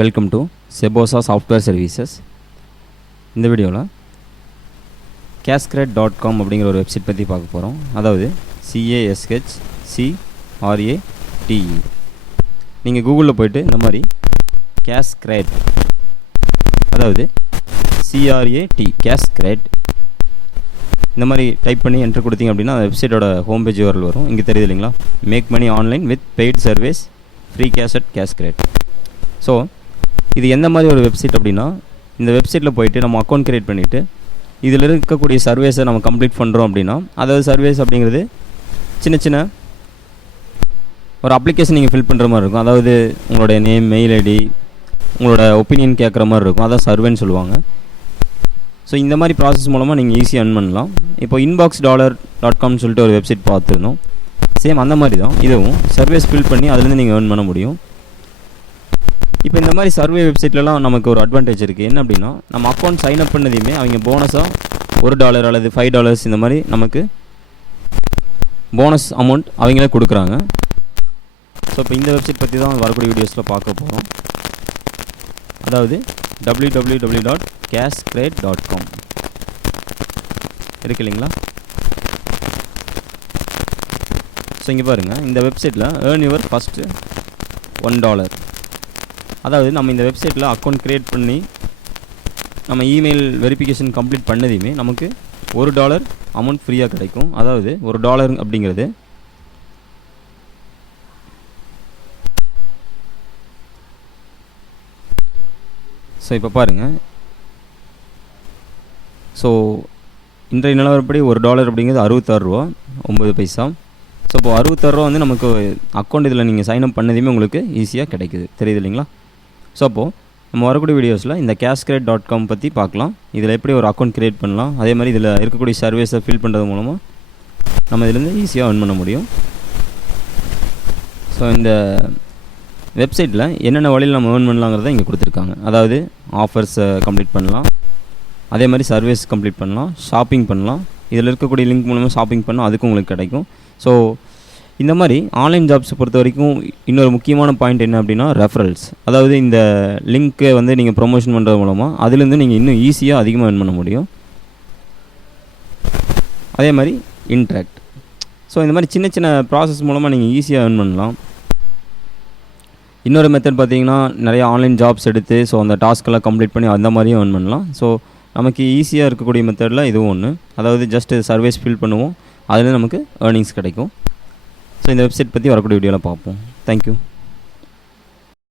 Welcome to செபோசா software services. இந்த வீடியோவில் cascrate.com அப்படிங்கிற ஒரு வெப்சைட் பற்றி பார்க்க போகிறோம். அதாவது CASHCRATE. நீங்கள் கூகுளில் போய்ட்டு இந்த மாதிரி cascrate, அதாவது CRAT cascrate இந்த மாதிரி டைப் பண்ணி என்ட்ரு கொடுத்தீங்க அப்படின்னா அந்த வெப்சைட்டோட ஹோம் பேஜ் URL வரும். இங்கே தெரியுது இல்லைங்களா, make money online with paid service free cash at cascrate. So இது எந்த மாதிரி ஒரு வெப்சைட் அப்படின்னா, இந்த வெப்சைட்டில் போய்ட்டு நம்ம அக்கௌண்ட் க்ரியேட் பண்ணிவிட்டு இதில் இருக்கக்கூடிய சர்வீஸை நம்ம கம்ப்ளீட் பண்ணுறோம் அப்படின்னா, அதாவது சர்வீஸ் அப்படிங்கிறது சின்ன சின்ன ஒரு அப்ளிகேஷன் நீங்கள் ஃபில் பண்ணுற மாதிரி இருக்கும். அதாவது உங்களோட நேம், மெயில் ஐடி, உங்களோட ஒப்பீனியன் கேட்குற மாதிரி இருக்கும். அதான் சர்வேன்னு சொல்லுவாங்க. ஸோ இந்த மாதிரி ப்ராசஸ் மூலமாக நீங்கள் ஈஸியாக earn பண்ணலாம். இப்போ inbox.com சொல்லிட்டு ஒரு வெப்சைட் பார்த்துருந்தோம். சேம் அந்த மாதிரி தான் இதுவும் சர்வீஸ் ஃபில் பண்ணி அதுலேருந்து நீங்கள் earn பண்ண முடியும். இப்போ இந்த மாதிரி சர்வே வெப்சைட்லலாம் நமக்கு ஒரு அட்வான்டேஜ் இருக்குது. என்ன அப்படின்னா, நம்ம அக்கௌண்ட் சைன் அப் பண்ணதையுமே அவங்க போனஸாக $1 அல்லது $5 இந்த மாதிரி நமக்கு போனஸ் அமௌண்ட் அவங்களே கொடுக்குறாங்க. ஸோ இப்போ இந்த வெப்சைட் பற்றி தான் வரக்கூடிய வீடியோஸில் பார்க்க போகிறோம். அதாவது www.cascrate.com இருக்கு இல்லைங்களா. ஸோ இங்கே பாருங்கள், இந்த வெப்சைட்டில் ஏர்ன் யுவர் ஃபஸ்ட்டு $1. அதாவது நம்ம இந்த வெப்சைட்டில் அக்கௌண்ட் க்ரியேட் பண்ணி நம்ம இமெயில் வெரிஃபிகேஷன் கம்ப்ளீட் பண்ணதையுமே நமக்கு $1 அமௌண்ட் ஃப்ரீயாக கிடைக்கும். அதாவது $1 அப்படிங்கிறது ஸோ இப்போ பாருங்கள், ஸோ இன்றைய நிலவரப்படி $1 அப்படிங்கிறது ₹66.09. ஸோ இப்போ ₹66 வந்து நமக்கு அக்கௌண்ட் இதில் நீங்கள் சைன் அப் பண்ணதையுமே உங்களுக்கு ஈஸியாக கிடைக்குது. தெரியுது இல்லைங்களா. ஸோ அப்போது நம்ம வரக்கூடிய வீடியோஸில் இந்த cascrate.com பற்றி பார்க்கலாம். இதில் எப்படி ஒரு அக்கௌண்ட் க்ரியேட் பண்ணலாம், அதே மாதிரி இதில் இருக்கக்கூடிய சர்வீஸை ஃபில் பண்ணுறது மூலமாக நம்ம இதிலேருந்து ஈஸியாக earn பண்ண முடியும். ஸோ இந்த வெப்சைட்டில் என்னென்ன வழியில் நம்ம earn பண்ணலாங்கிறத இங்கே கொடுத்துருக்காங்க. அதாவது ஆஃபர்ஸை கம்ப்ளீட் பண்ணலாம், அதே மாதிரி சர்வீஸ் கம்ப்ளீட் பண்ணலாம், ஷாப்பிங் பண்ணலாம். இதில் இருக்கக்கூடிய லிங்க் மூலமாக ஷாப்பிங் பண்ணால் அதுக்கும் உங்களுக்கு கிடைக்கும். ஸோ இந்த மாதிரி ஆன்லைன் ஜாப்ஸை பொறுத்த வரைக்கும் இன்னொரு முக்கியமான பாயிண்ட் என்ன அப்படின்னா ரெஃபரல்ஸ். அதாவது இந்த லிங்க்கை வந்து நீங்கள் ப்ரொமோஷன் பண்ணுறது மூலமாக அதுலேருந்து நீங்கள் இன்னும் ஈஸியாக அதிகமாக earn பண்ண முடியும். அதே மாதிரி இன்ட்ராக்ட். ஸோ இந்த மாதிரி சின்ன சின்ன ப்ராசஸ் மூலமாக நீங்கள் ஈஸியாக earn பண்ணலாம். இன்னொரு மெத்தட் பார்த்தீங்கன்னா, நிறைய ஆன்லைன் ஜாப்ஸ் எடுத்து ஸோ அந்த டாஸ்க்கெல்லாம் கம்ப்ளீட் பண்ணி அந்த மாதிரியும் earn பண்ணலாம். ஸோ நமக்கு ஈஸியாக இருக்கக்கூடிய மெத்தடில் இதுவும் ஒன்று. அதாவது ஜஸ்ட் சர்வீஸ் ஃபில் பண்ணுவோம், அதில் நமக்கு ஏர்னிங்ஸ் கிடைக்கும். ஸோ இந்த வெப்சைட் பற்றி வரக்கூடிய வீடியோவில் பார்ப்போம். தேங்க்யூ.